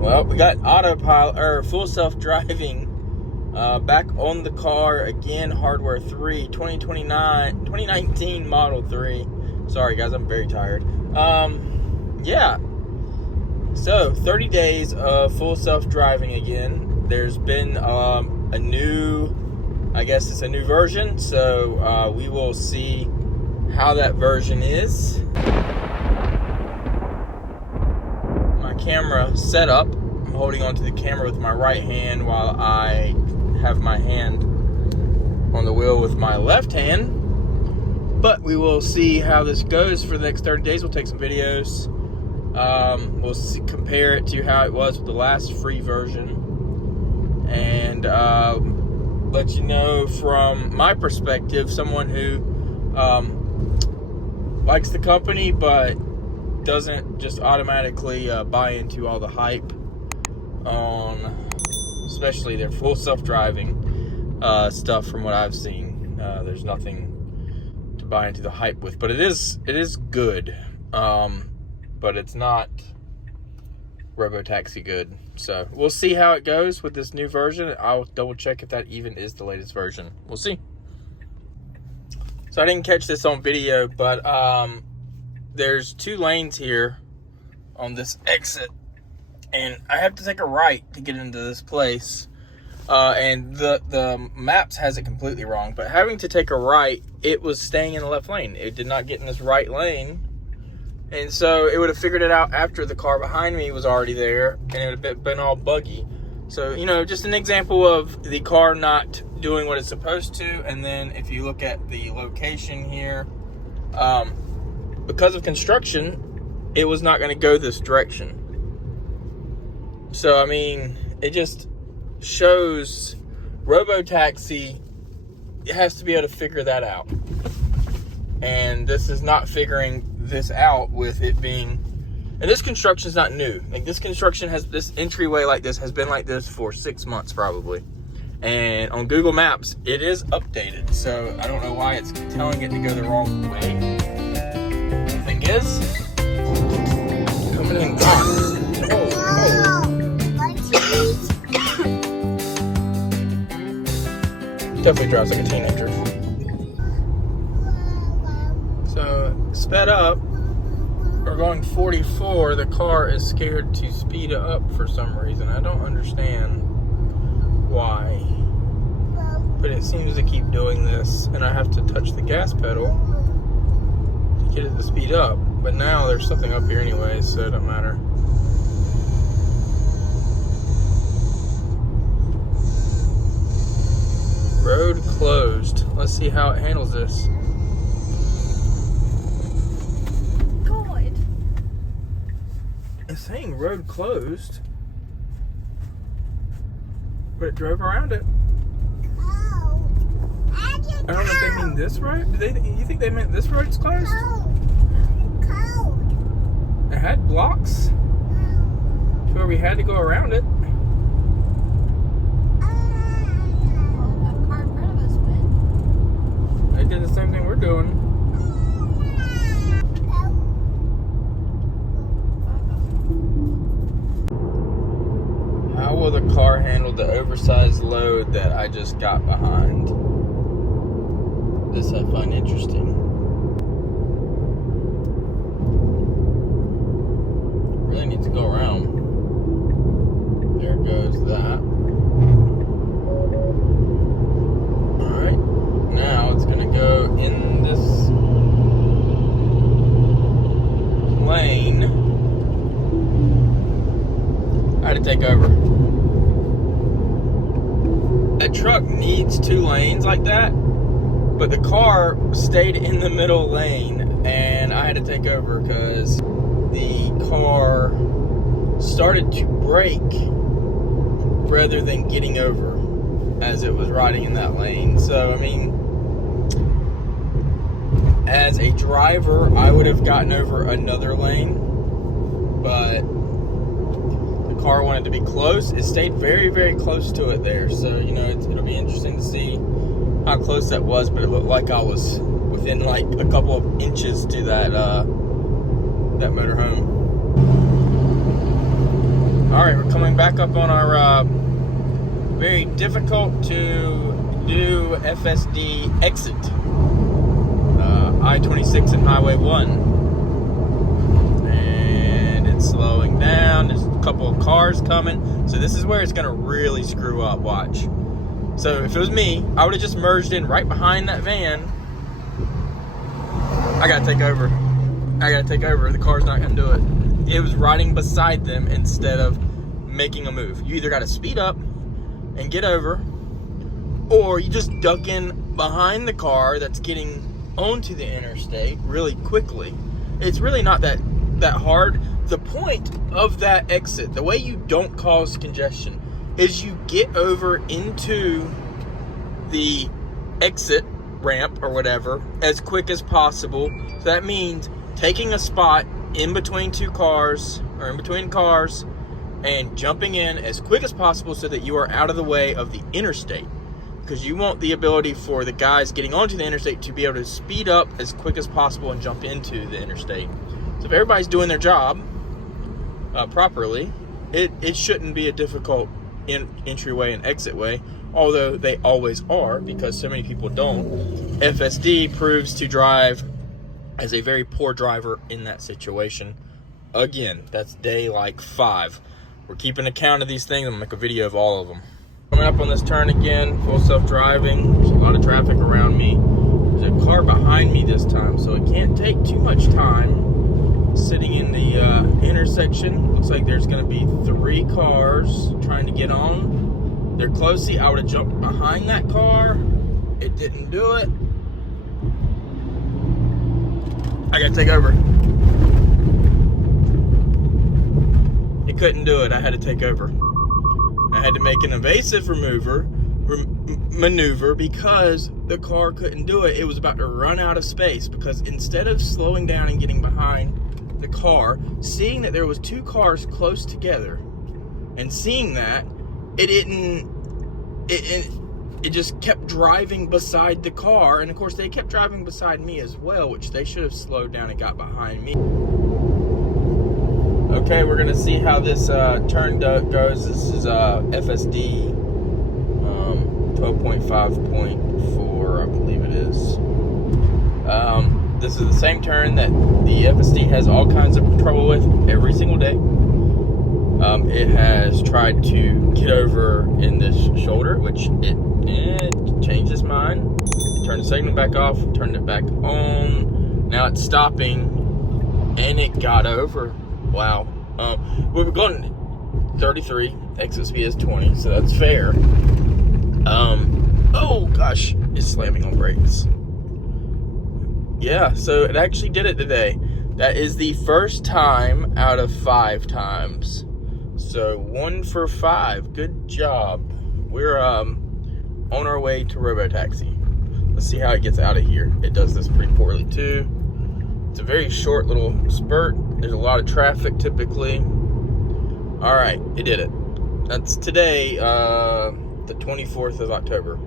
Well, we got autopilot or full self-driving back on the car again. Hardware 3, 2019 Model 3. Sorry guys, I'm very tired. Yeah. So 30 days of full self-driving again. There's been a new, I guess it's a new version. So we will see how that version is. Camera set up. I'm holding onto the camera with my right hand while I have my hand on the wheel with my left hand. But we will see how this goes for the next 30 days. We'll take some videos. We'll compare it to how it was with the last free version. And let you know from my perspective, someone who likes the company but doesn't just automatically buy into all the hype on especially their full self-driving stuff. From what I've seen, there's nothing to buy into the hype with, but it is good, but it's not robotaxi good. So we'll see how it goes with this new version. I'll double check if that even is the latest version. We'll see. So I didn't catch this on video, but there's 2 lanes here on this exit, and I have to take a right to get into this place. And the maps has it completely wrong, but having to take a right, it was staying in the left lane. It did not get in this right lane, and so it would have figured it out after the car behind me was already there, and it would have been all buggy. So, you know, just an example of the car not doing what it's supposed to. And then if you look at the location here, because of construction, it was not going to go this direction. So, I mean, it just shows robotaxi, it has to be able to figure that out. And this is not figuring this out with it being, and this construction is not new. Like, this construction has, this entryway like this has been like this for 6 months probably. And on Google Maps, it is updated. So I don't know why it's telling it to go the wrong way. Is coming in hot. Definitely drives like a teenager. So sped up. We're going 44. The car is scared to speed up for some reason. I don't understand why, but it seems to keep doing this, and I have to touch the gas pedal get it to speed up. But now there's something up here anyway, so it don't matter. Road closed. Let's see how it handles this. God. It's saying road closed, but it drove around it. I don't know if they mean this road. You think they meant this road's closed? It had blocks to where we had to go around it. Well, that car in front of us went. They did the same thing we're doing. How will the car handle the oversized load that I just got behind? This I find interesting. Really needs to go around. There goes that. Alright. Now it's going to go in this lane. I had to take over. A truck needs 2 lanes like that. But the car stayed in the middle lane, and I had to take over because the car started to brake rather than getting over as it was riding in that lane. So, I mean, as a driver, I would have gotten over another lane, but the car wanted to be close. It stayed very, very close to it there. So, you know, it'll be interesting to see how close that was, but it looked like I was within like a couple of inches to that motorhome. All right, we're coming coming back up on our very difficult to do FSD exit. I-26 and Highway 1. And it's slowing down. There's a couple of cars coming. So this is where it's going to really screw up. Watch. So if it was me, I would have just merged in right behind that van. I got to take over. The car's not going to do it. It was riding beside them instead of making a move. You either got to speed up and get over, or you just duck in behind the car that's getting onto the interstate really quickly. It's really not that hard. The point of that exit, the way you don't cause congestion, is you get over into the exit ramp or whatever as quick as possible. So that means taking a spot in between two cars or in between cars and jumping in as quick as possible so that you are out of the way of the interstate. Because you want the ability for the guys getting onto the interstate to be able to speed up as quick as possible and jump into the interstate. So if everybody's doing their job properly, it shouldn't be a difficult entryway and exitway, although they always are because so many people don't. FSD proves to drive as a very poor driver in that situation. Again, that's day like 5. We're keeping account of these things. I'm gonna make a video of all of them. Coming up on this turn again, full self-driving. There's a lot of traffic around me. There's a car behind me this time, so it can't take too much time sitting in the intersection. Looks like there's gonna be 3 cars trying to get on. They're close. See, I would have jumped behind that car. It didn't do it. I gotta take over. It couldn't do it. I had to take over. I had to make an evasive maneuver because the car couldn't do it. It was about to run out of space because instead of slowing down and getting behind the car, seeing that there was 2 cars close together and seeing that, it just kept driving beside the car. And of course they kept driving beside me as well, which they should have slowed down and got behind me. Okay, we're gonna see how this turn goes. This is FSD 12.5.4, I believe it is. This is the same turn that the FSD has all kinds of trouble with every single day. It has tried to get over in this shoulder, which it changed its mind. It turned the signal back off, turned it back on. Now it's stopping, and it got over. Wow. We were going 33, exit speed is 20, so that's fair. Oh gosh, it's slamming on brakes. Yeah, so it actually did it today. That is the first time out of 5 times. So 1 for 5. Good job. We're on our way to Robotaxi. Let's see how it gets out of here. It does this pretty poorly too. It's a very short little spurt. There's a lot of traffic typically. All right, it did it. That's today, the 24th of October.